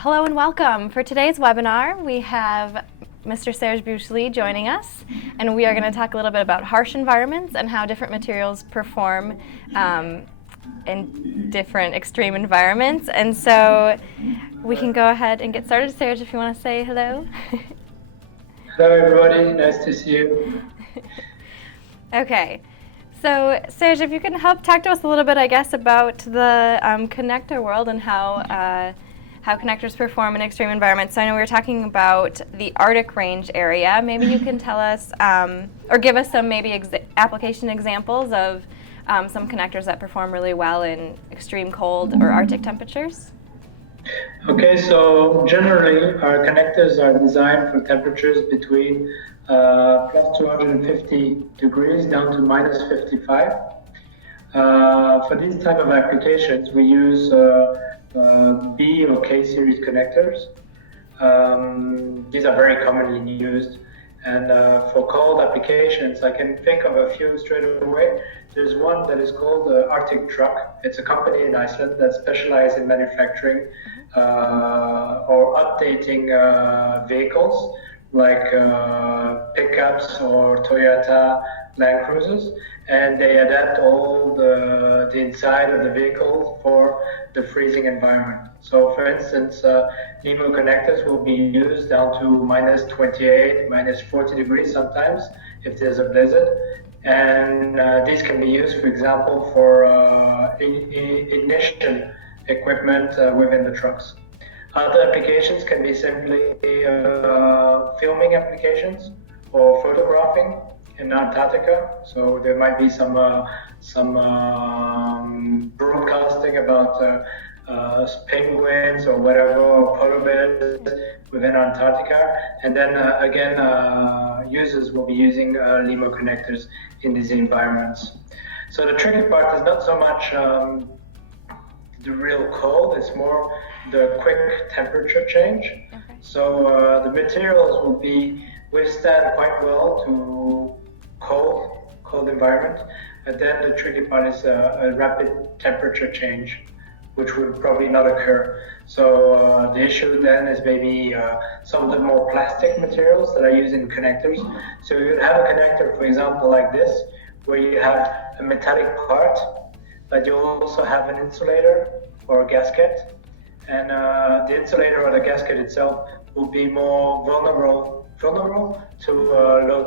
Hello and welcome. For today's webinar, we have Mr. Serge Bouchely joining us, and we are going to talk a little bit about harsh environments and how different materials perform in different extreme environments. And so we can go ahead and get started. Serge, if you want to say hello. Hello everybody, nice to see you. Okay. So, Serge, if you can help talk to us a little bit, I guess, about the connector world and how connectors perform in extreme environments. So I know we were talking about the Arctic range area. Maybe you can tell us, or give us some maybe application examples of some connectors that perform really well in extreme cold or Arctic temperatures. Okay, so generally our connectors are designed for temperatures between plus 250 degrees down to minus 55. For these type of applications, we use B or K series connectors. These are very commonly used. And for cold applications, I can think of a few straight away. There's one that is called Arctic Truck. It's a company in Iceland that specializes in manufacturing or updating vehicles like pickups or Toyota Land Cruisers, and they adapt all the inside of the vehicle for the freezing environment. So for instance, Nemo connectors will be used down to minus 28, minus 40 degrees sometimes if there's a blizzard. And these can be used, for example, for ignition equipment within the trucks. Other applications can be simply filming applications or photographing in Antarctica. So there might be some broadcasting about penguins or whatever, or polar bears within Antarctica. And then again, users will be using LEMO connectors in these environments. So the tricky part is not so much the real cold, it's more the quick temperature change. Okay. So the materials will withstand quite well to cold environment, and then the tricky part is a rapid temperature change, which would probably not occur. So the issue then is maybe some of the more plastic materials that are used in connectors. So you would have a connector, for example, like this, where you have a metallic part, but you also have an insulator or a gasket. And the insulator or the gasket itself will be more vulnerable to low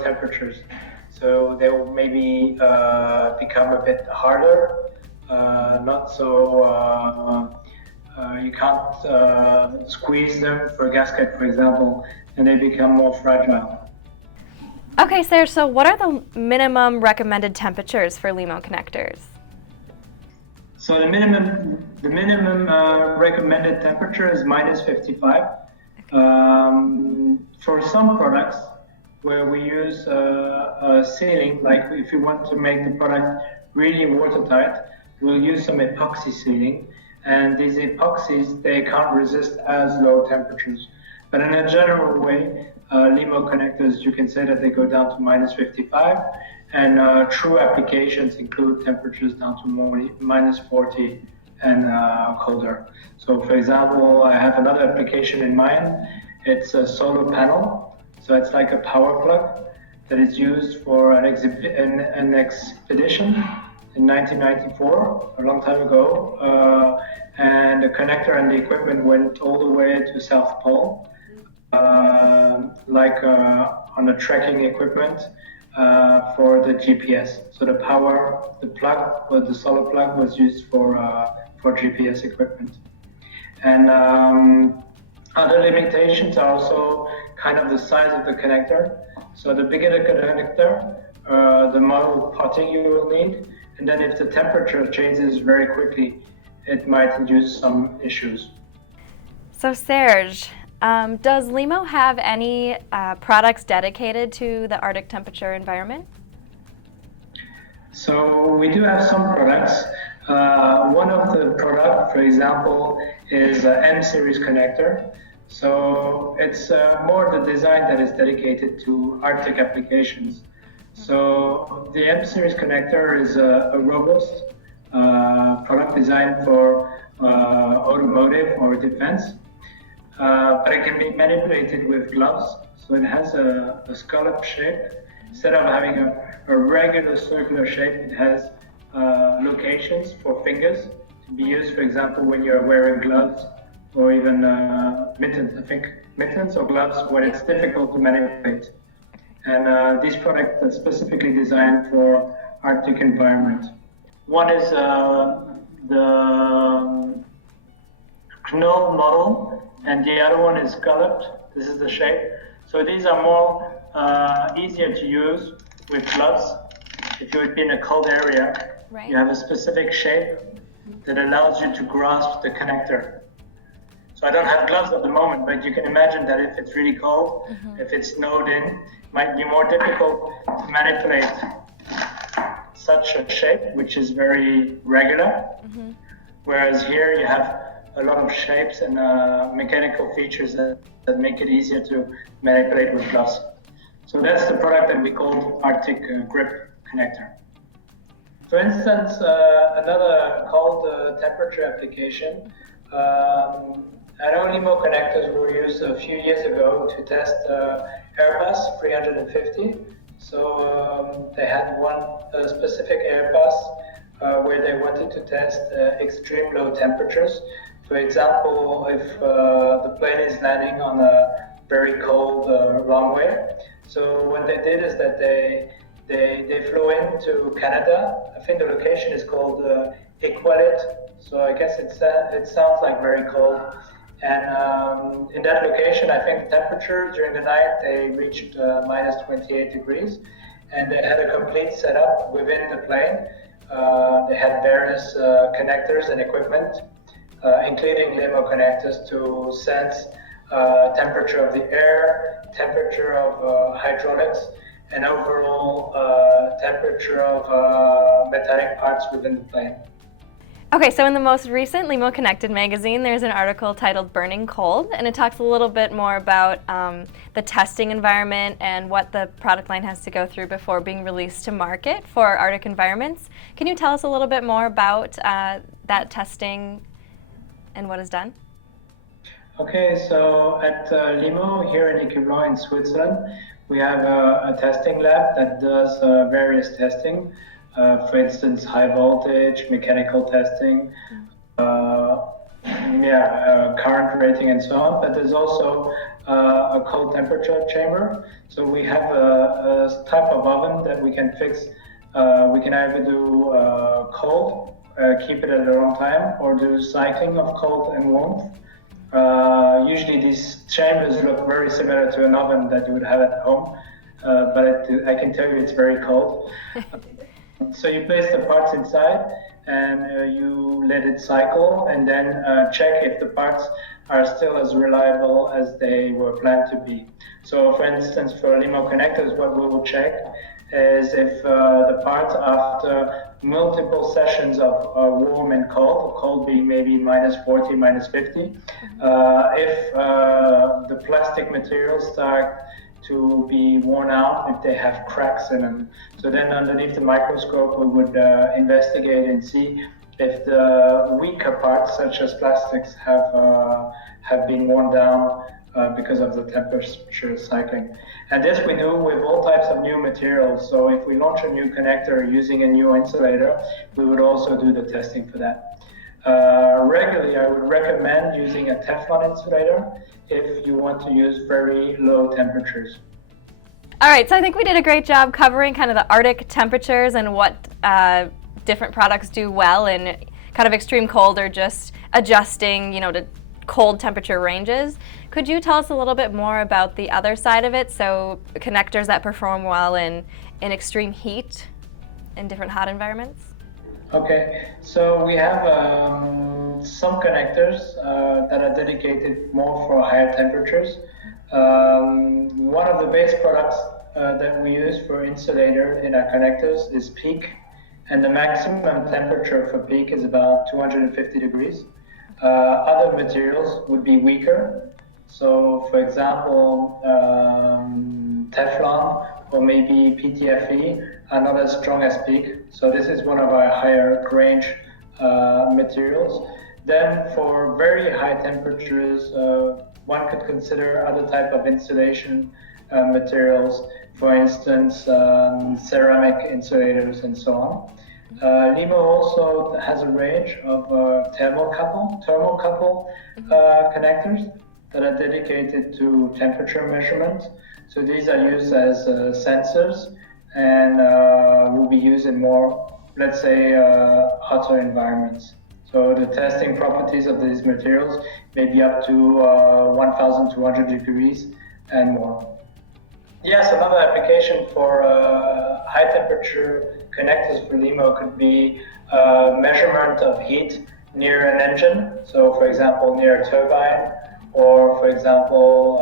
temperatures. So they will maybe become a bit harder, not so, you can't squeeze them for a gasket, for example, and they become more fragile. Okay, Serge, so what are the minimum recommended temperatures for LEMO connectors? So the minimum recommended temperature is minus 55. For some products where we use a sealing, like if you want to make the product really watertight, we'll use some epoxy sealing. And these epoxies, they can't resist as low temperatures. But in a general way, LEMO connectors, you can say that they go down to minus 55. And true applications include temperatures down to minus 40 and colder. So for example, I have another application in mind. It's a solar panel. So it's like a power plug that is used for an expedition in 1994, a long time ago. And the connector and the equipment went all the way to South Pole, like on the trekking equipment. For the GPS. So the solar plug was used for GPS equipment. And other limitations are also kind of the size of the connector. So the bigger the connector, the more potting you will need. And then if the temperature changes very quickly, it might induce some issues. So Serge, does LEMO have any products dedicated to the Arctic temperature environment? So we do have some products. One of the products, for example, is an M series connector. So it's more the design that is dedicated to Arctic applications. So the M series connector is a robust product designed for automotive or defense. but it can be manipulated with gloves. So it has a scallop shape. Instead of having a regular circular shape, it has locations for fingers to be used, for example, when you're wearing gloves or even mittens. I think mittens or gloves when it's difficult to manipulate. And this product is specifically designed for Arctic environment. One is the knoll model, and the other one is scalloped. This is the shape. So these are more easier to use with gloves. If you would be in a cold area, Right. you have a specific shape that allows you to grasp the connector. So I don't have gloves at the moment, but you can imagine that if it's really cold, if it's snowed in, it might be more difficult to manipulate such a shape, which is very regular. Whereas here you have a lot of shapes and mechanical features that make it easier to manipulate with gloves. So that's the product that we call Arctic Grip Connector. For instance, another cold temperature application. I know LIMO connectors were used a few years ago to test Airbus 350. So they had one specific Airbus where they wanted to test extreme low temperatures. For example, if the plane is landing on a very cold runway. So what they did is that they flew into Canada. I think the location is called Iqaluit. So I guess it sounds like very cold. And in that location, I think the temperature during the night, they reached minus 28 degrees. And they had a complete setup within the plane. They had various connectors and equipment, including LIMO connectors to sense temperature of the air, temperature of hydraulics, and overall temperature of metallic parts within the plane. Okay, so in the most recent LIMO Connected magazine, there's an article titled Burning Cold, and it talks a little bit more about the testing environment and what the product line has to go through before being released to market for Arctic environments. Can you tell us a little bit more about that testing and what is done? Okay, so at LIMO here in Iqaluit in Switzerland, we have a testing lab that does various testing. For instance, high voltage, mechanical testing, current rating and so on. But there's also a cold temperature chamber. So we have a type of oven that we can fix. We can either do cold, keep it at a long time, or do cycling of cold and warmth. Usually these chambers look very similar to an oven that you would have at home, but I can tell you it's very cold. So you place the parts inside and you let it cycle and then check if the parts are still as reliable as they were planned to be. So for instance, for LIMO connectors, what we will check is if the parts after multiple sessions of warm and cold being maybe minus 40, minus 50, if the plastic materials start to be worn out, if they have cracks in them. So then underneath the microscope, we would investigate and see if the weaker parts, such as plastics, have been worn down because of the temperature cycling. And this we do with all types of new materials. So if we launch a new connector using a new insulator, we would also do the testing for that. Regularly, I would recommend using a Teflon insulator if you want to use very low temperatures. All right, so I think we did a great job covering kind of the Arctic temperatures and what different products do well in kind of extreme cold or just adjusting, to cold temperature ranges. Could you tell us a little bit more about the other side of it? So connectors that perform well in extreme heat in different hot environments? Okay, so we have some connectors that are dedicated more for higher temperatures. One of the base products that we use for insulator in our connectors is PEAK, and the maximum temperature for PEAK is about 250 degrees. Other materials would be weaker. So, for example, Teflon or maybe PTFE are not as strong as PEAK. So this is one of our higher range materials. Then for very high temperatures, one could consider other type of insulation materials, for instance, ceramic insulators and so on. Limo also has a range of thermocouple connectors that are dedicated to temperature measurement. So these are used as sensors and will be used in more, let's say, hotter environments. So the testing properties of these materials may be up to 1,200 degrees and more. Yes, another application for high temperature connectors for LEMO could be measurement of heat near an engine. So for example, near a turbine, or for example,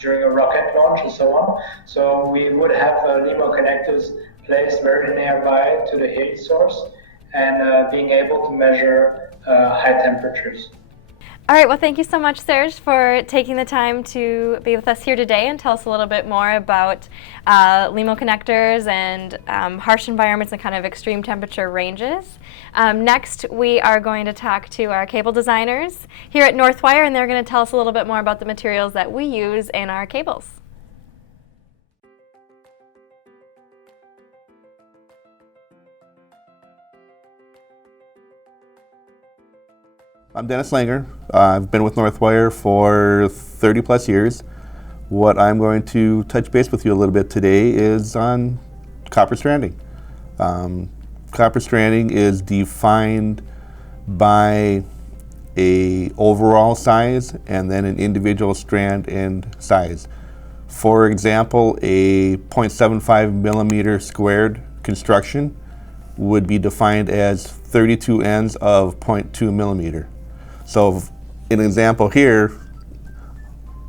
during a rocket launch and so on. So we would have LEMO connectors placed very nearby to the heat source and being able to measure high temperatures. All right, well, thank you so much, Serge, for taking the time to be with us here today and tell us a little bit more about LEMO connectors and harsh environments and kind of extreme temperature ranges. Next, we are going to talk to our cable designers here at Northwire, and they're going to tell us a little bit more about the materials that we use in our cables. I'm Dennis Langer. I've been with Northwire for 30 plus years. What I'm going to touch base with you a little bit today is on copper stranding. Copper stranding is defined by a overall size and then an individual strand and size. For example, a 0.75 millimeter squared construction would be defined as 32 ends of 0.2 millimeter. So an example here,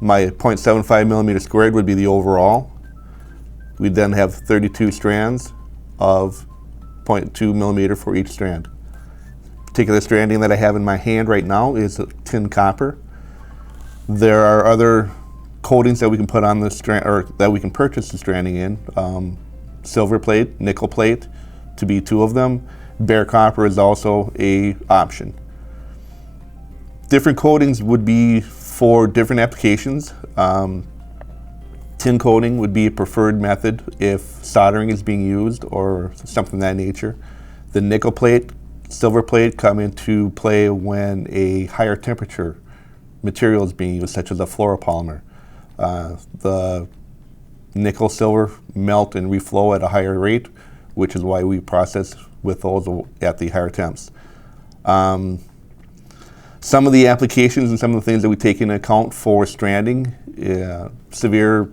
my 0.75 millimeter squared would be the overall. We'd then have 32 strands of 0.2 millimeter for each strand. Particular stranding that I have in my hand right now is tin copper. There are other coatings that we can put on the strand, or that we can purchase the stranding in. Silver plate, nickel plate, to be two of them. Bare copper is also a option. Different coatings would be for different applications. Tin coating would be a preferred method if soldering is being used or something of that nature. The nickel plate, silver plate come into play when a higher temperature material is being used, such as a fluoropolymer. The nickel, silver melt and reflow at a higher rate, which is why we process with those at the higher temps. Some of the applications and some of the things that we take into account for stranding, severe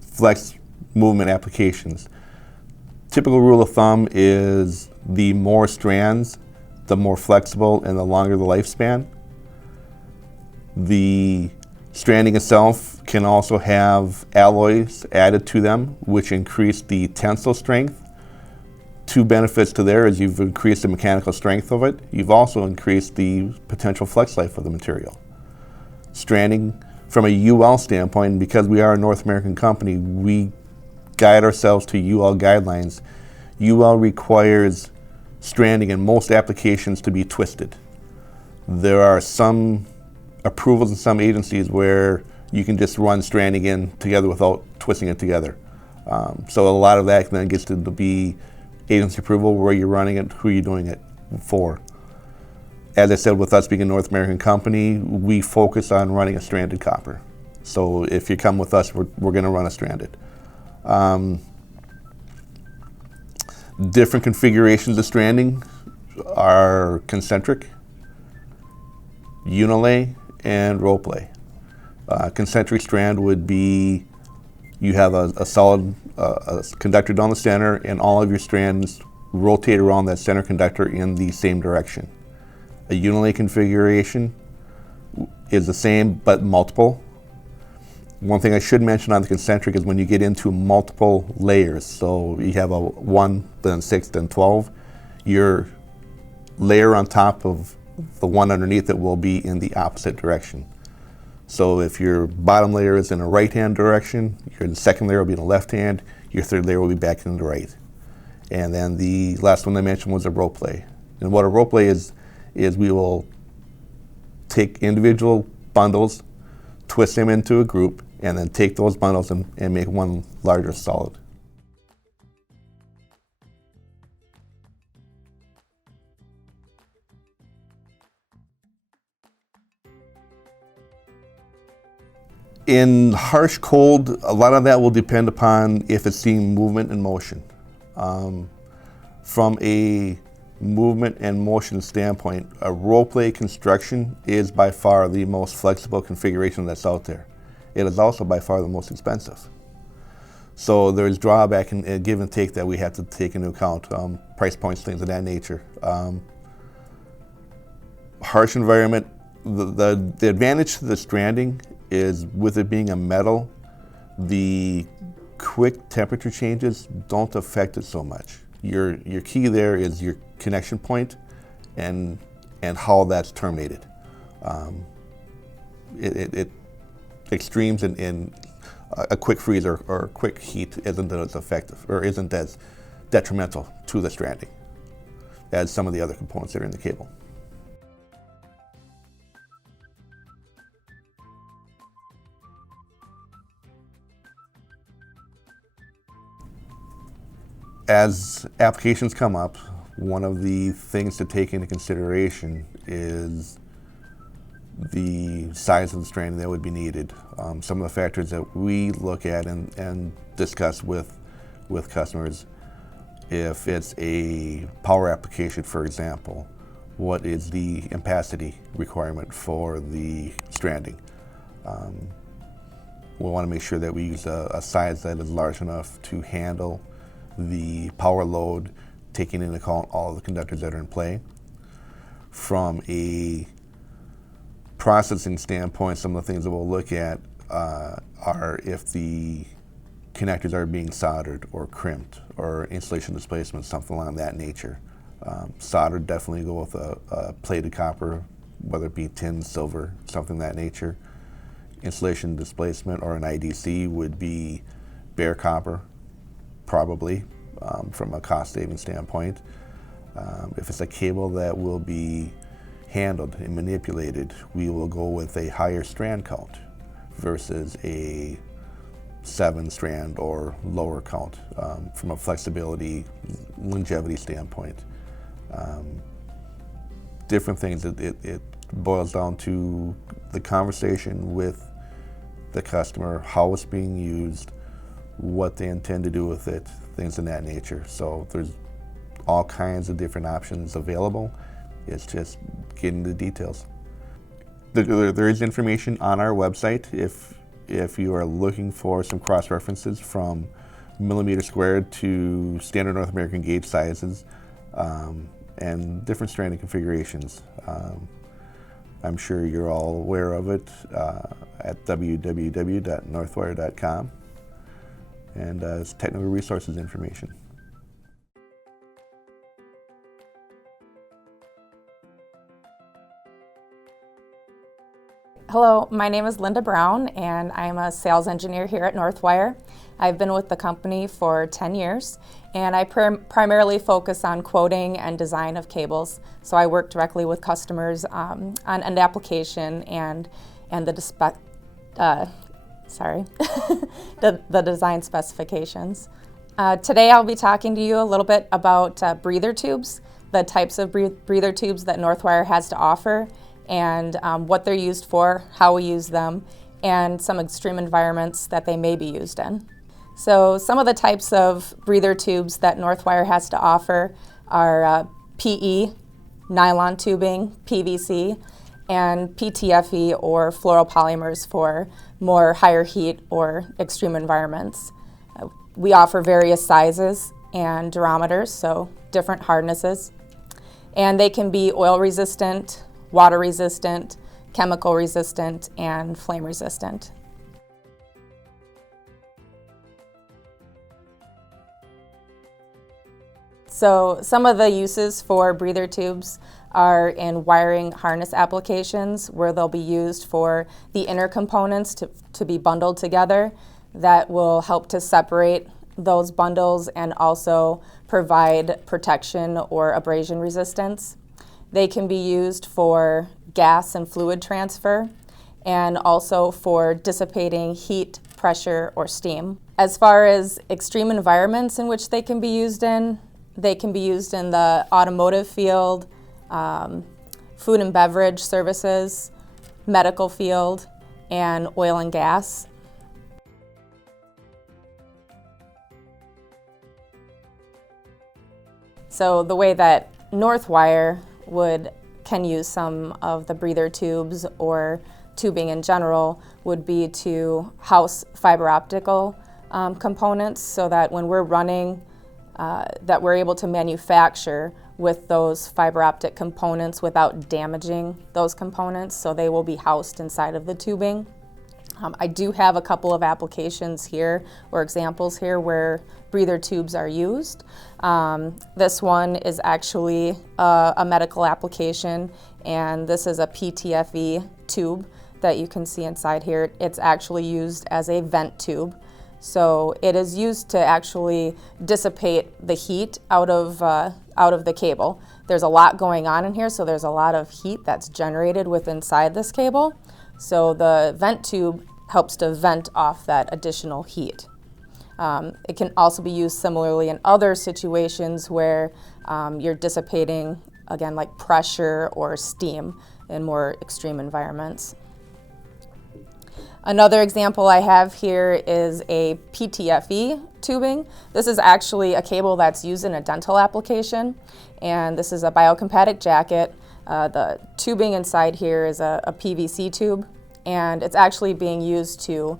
flex movement applications. Typical rule of thumb is the more strands, the more flexible and the longer the lifespan. The stranding itself can also have alloys added to them, which increase the tensile strength. Two benefits to there is you've increased the mechanical strength of it. You've also increased the potential flex life of the material. Stranding, from a UL standpoint, because we are a North American company, we guide ourselves to UL guidelines. UL requires stranding in most applications to be twisted. There are some approvals in some agencies where you can just run stranding in together without twisting it together. So a lot of that then gets to be agency approval, where you're running it, who you're doing it for. As I said, with us being a North American company, we focus on running a stranded copper. So if you come with us, we're going to run a stranded. Different configurations of stranding are Concentric, Unilay, and Roplay. Concentric strand would be, you have a solid conductor down the center, and all of your strands rotate around that center conductor in the same direction. A Unilay configuration is the same but multiple. One thing I should mention on the concentric is when you get into multiple layers, so you have a 1, then 6, then 12, your layer on top of the one underneath it will be in the opposite direction. So if your bottom layer is in a right-hand direction, your second layer will be in the left-hand, your third layer will be back in the right. And then the last one I mentioned was a rope lay. And what a rope lay is we will take individual bundles, twist them into a group, and then take those bundles and make one larger solid. In harsh cold, a lot of that will depend upon if it's seeing movement and motion. From a movement and motion standpoint, a roll-play construction is by far the most flexible configuration that's out there. It is also by far the most expensive. So there's drawback and give and take that we have to take into account, price points, things of that nature. Harsh environment, the advantage to the Stranding is with it being a metal, the quick temperature changes don't affect it so much. Your key there is your connection point and how that's terminated. It extremes in a quick freeze or quick heat isn't as effective or isn't as detrimental to the Stranding as some of the other components that are in the cable. As applications come up, one of the things to take into consideration is the size of the stranding that would be needed. Some of the factors that we look at and discuss with customers, if it's a power application, for example, what is the ampacity requirement for the stranding? We want to make sure that we use a size that is large enough to handle the power load, taking into account all the conductors that are in play. From a processing standpoint, some of the things that we'll look at are if the connectors are being soldered or crimped or insulation displacement, something along that nature. Soldered, definitely go with a plated copper, whether it be tin, silver, something of that nature. Insulation displacement or an IDC would be bare copper, probably, from a cost saving standpoint. If it's a cable that will be handled and manipulated, we will go with a higher strand count versus a 7-strand or lower count from a flexibility, longevity standpoint. Different things. It boils down to the conversation with the customer, how it's being used, what they intend to do with it, things of that nature. So there's all kinds of different options available. It's just getting the details. There is information on our website if you are looking for some cross-references from millimeter squared to standard North American gauge sizes and different stranding configurations. I'm sure you're all aware of it at www.northwire.com. And it's technical resources information. Hello, my name is Linda Brown, and I'm a sales engineer here at Northwire. I've been with the company for 10 years, and I primarily focus on quoting and design of cables. So I work directly with customers on end application and the the design specifications. Today I'll be talking to you a little bit about breather tubes, the types of breather tubes that Northwire has to offer, and what they're used for, how we use them, and some extreme environments that they may be used in. So some of the types of breather tubes that Northwire has to offer are PE, nylon tubing, PVC, and PTFE or fluoropolymers for more higher heat or extreme environments. We offer various sizes and durometers, so different hardnesses. And they can be oil resistant, water resistant, chemical resistant, and flame resistant. So some of the uses for breather tubes are in wiring harness applications where they'll be used for the inner components to be bundled together. That will help to separate those bundles and also provide protection or abrasion resistance. They can be used for gas and fluid transfer, and also for dissipating heat, pressure, or steam. As far as extreme environments in which they can be used in, they can be used in the automotive field, food and beverage services, medical field, and oil and gas. So the way that Northwire can use some of the breather tubes or tubing in general would be to house fiber optical components, so that when we're running, that we're able to manufacture with those fiber optic components without damaging those components, so they will be housed inside of the tubing. I do have a couple of applications here, or examples here, where breather tubes are used. This one is actually a medical application, and this is a PTFE tube that you can see inside here. It's actually used as a vent tube. So it is used to actually dissipate the heat out of the cable. There's a lot going on in here, so there's a lot of heat that's generated inside this cable. So the vent tube helps to vent off that additional heat. It can also be used similarly in other situations where you're dissipating, again, like pressure or steam in more extreme environments. Another example I have here is a PTFE tubing. This is actually a cable that's used in a dental application, and this is a biocompatic jacket. The tubing inside here is a PVC tube, and it's actually being used to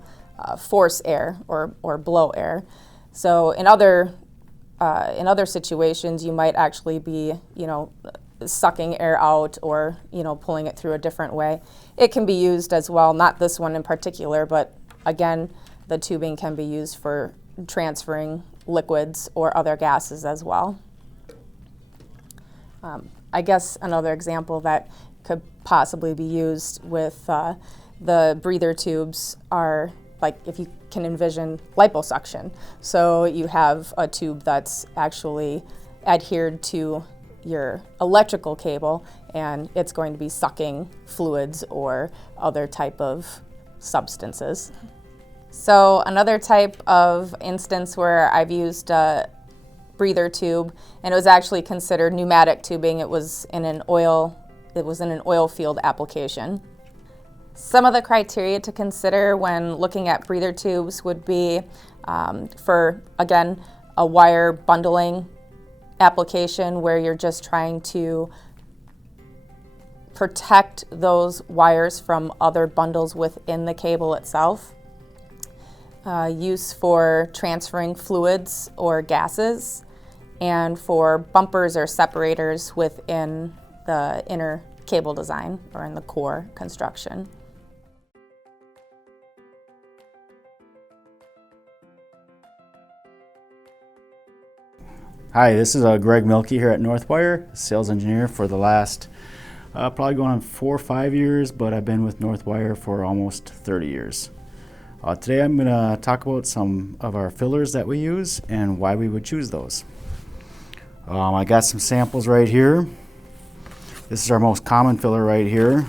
force air or blow air. So in other situations, you might actually be, sucking air out or, pulling it through a different way. It can be used as well, not this one in particular, but again, the tubing can be used for transferring liquids or other gases as well. I guess another example that could possibly be used with the breather tubes are, like, if you can envision liposuction. So you have a tube that's actually adhered to your electrical cable, and it's going to be sucking fluids or other type of substances. So another type of instance where I've used a breather tube, and it was actually considered pneumatic tubing. It was in an oil field application. Some of the criteria to consider when looking at breather tubes would be for, again, a wire bundling application where you're just trying to protect those wires from other bundles within the cable itself. Use for transferring fluids or gases, and for bumpers or separators within the inner cable design or in the core construction. Hi, this is Greg Milkey here at Northwire, sales engineer for the last probably going on 4 or 5 years, but I've been with Northwire for almost 30 years. Today I'm going to talk about some of our fillers that we use and why we would choose those. I got some samples right here. This is our most common filler right here.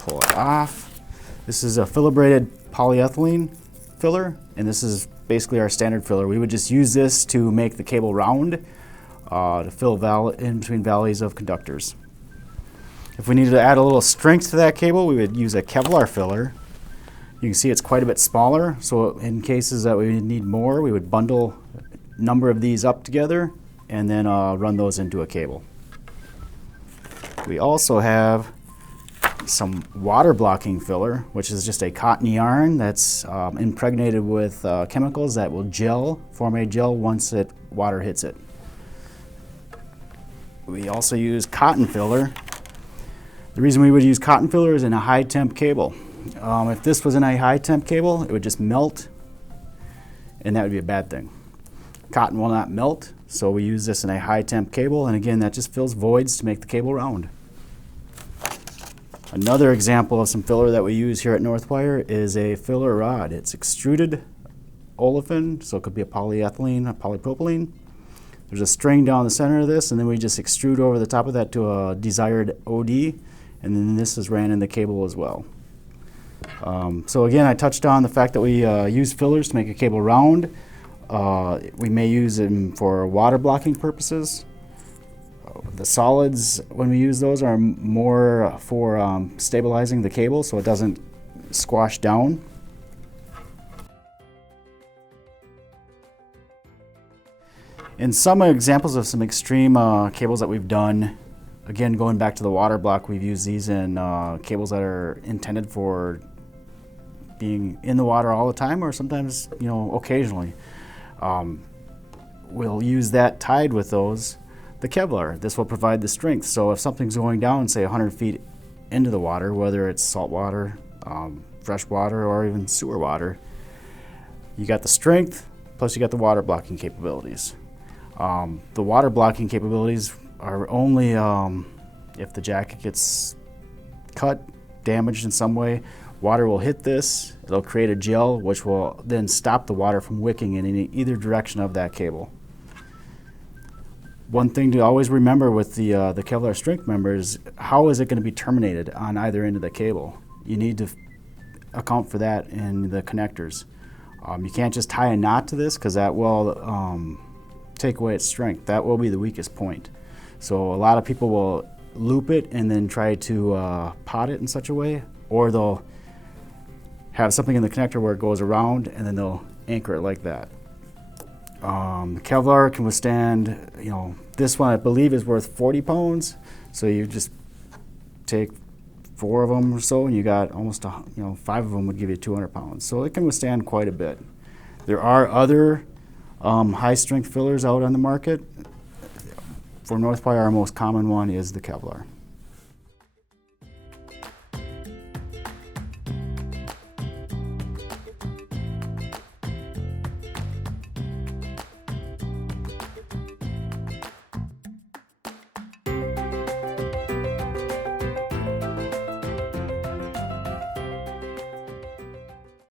Pull it off. This is a filabrated polyethylene filler, and this is basically our standard filler. We would just use this to make the cable round, to fill in between valleys of conductors. If we needed to add a little strength to that cable, we would use a Kevlar filler. You can see it's quite a bit smaller, so in cases that we need more, we would bundle a number of these up together and then run those into a cable. We also have some water blocking filler, which is just a cotton yarn that's impregnated with chemicals that will form a gel once water hits it. We also use cotton filler. The reason we would use cotton filler is in a high temp cable. If this was in a high temp cable, it would just melt, and that would be a bad thing. Cotton will not melt, so we use this in a high temp cable, and again, that just fills voids to make the cable round. Another example of some filler that we use here at Northwire is a filler rod. It's extruded olefin, so it could be a polyethylene, a polypropylene. There's a string down the center of this, and then we just extrude over the top of that to a desired OD, and then this is ran in the cable as well. So again, I touched on the fact that we use fillers to make a cable round. We may use them for water blocking purposes. The solids, when we use those, are more for stabilizing the cable so it doesn't squash down. In some examples of some extreme cables that we've done, again, going back to the water block, we've used these in cables that are intended for being in the water all the time, or sometimes, occasionally. We'll use that tied with those, the Kevlar. This will provide the strength. So if something's going down, say 100 feet into the water, whether it's salt water, fresh water, or even sewer water, you got the strength, plus you got the water blocking capabilities. The water blocking capabilities are only if the jacket gets cut, damaged in some way. Water will hit this, it'll create a gel which will then stop the water from wicking in either direction of that cable. One thing to always remember with the Kevlar strength member is how is it going to be terminated on either end of the cable. You need to account for that in the connectors. You can't just tie a knot to this because that will take away its strength. That will be the weakest point. So a lot of people will loop it and then try to pot it in such a way, or they'll have something in the connector where it goes around and then they'll anchor it like that. The Kevlar can withstand, this one I believe is worth 40 pounds. So you just take 4 of them or so and you got almost, 5 of them would give you 200 pounds. So it can withstand quite a bit. There are other high strength fillers out on the market. For Northwire, our most common one is the Kevlar.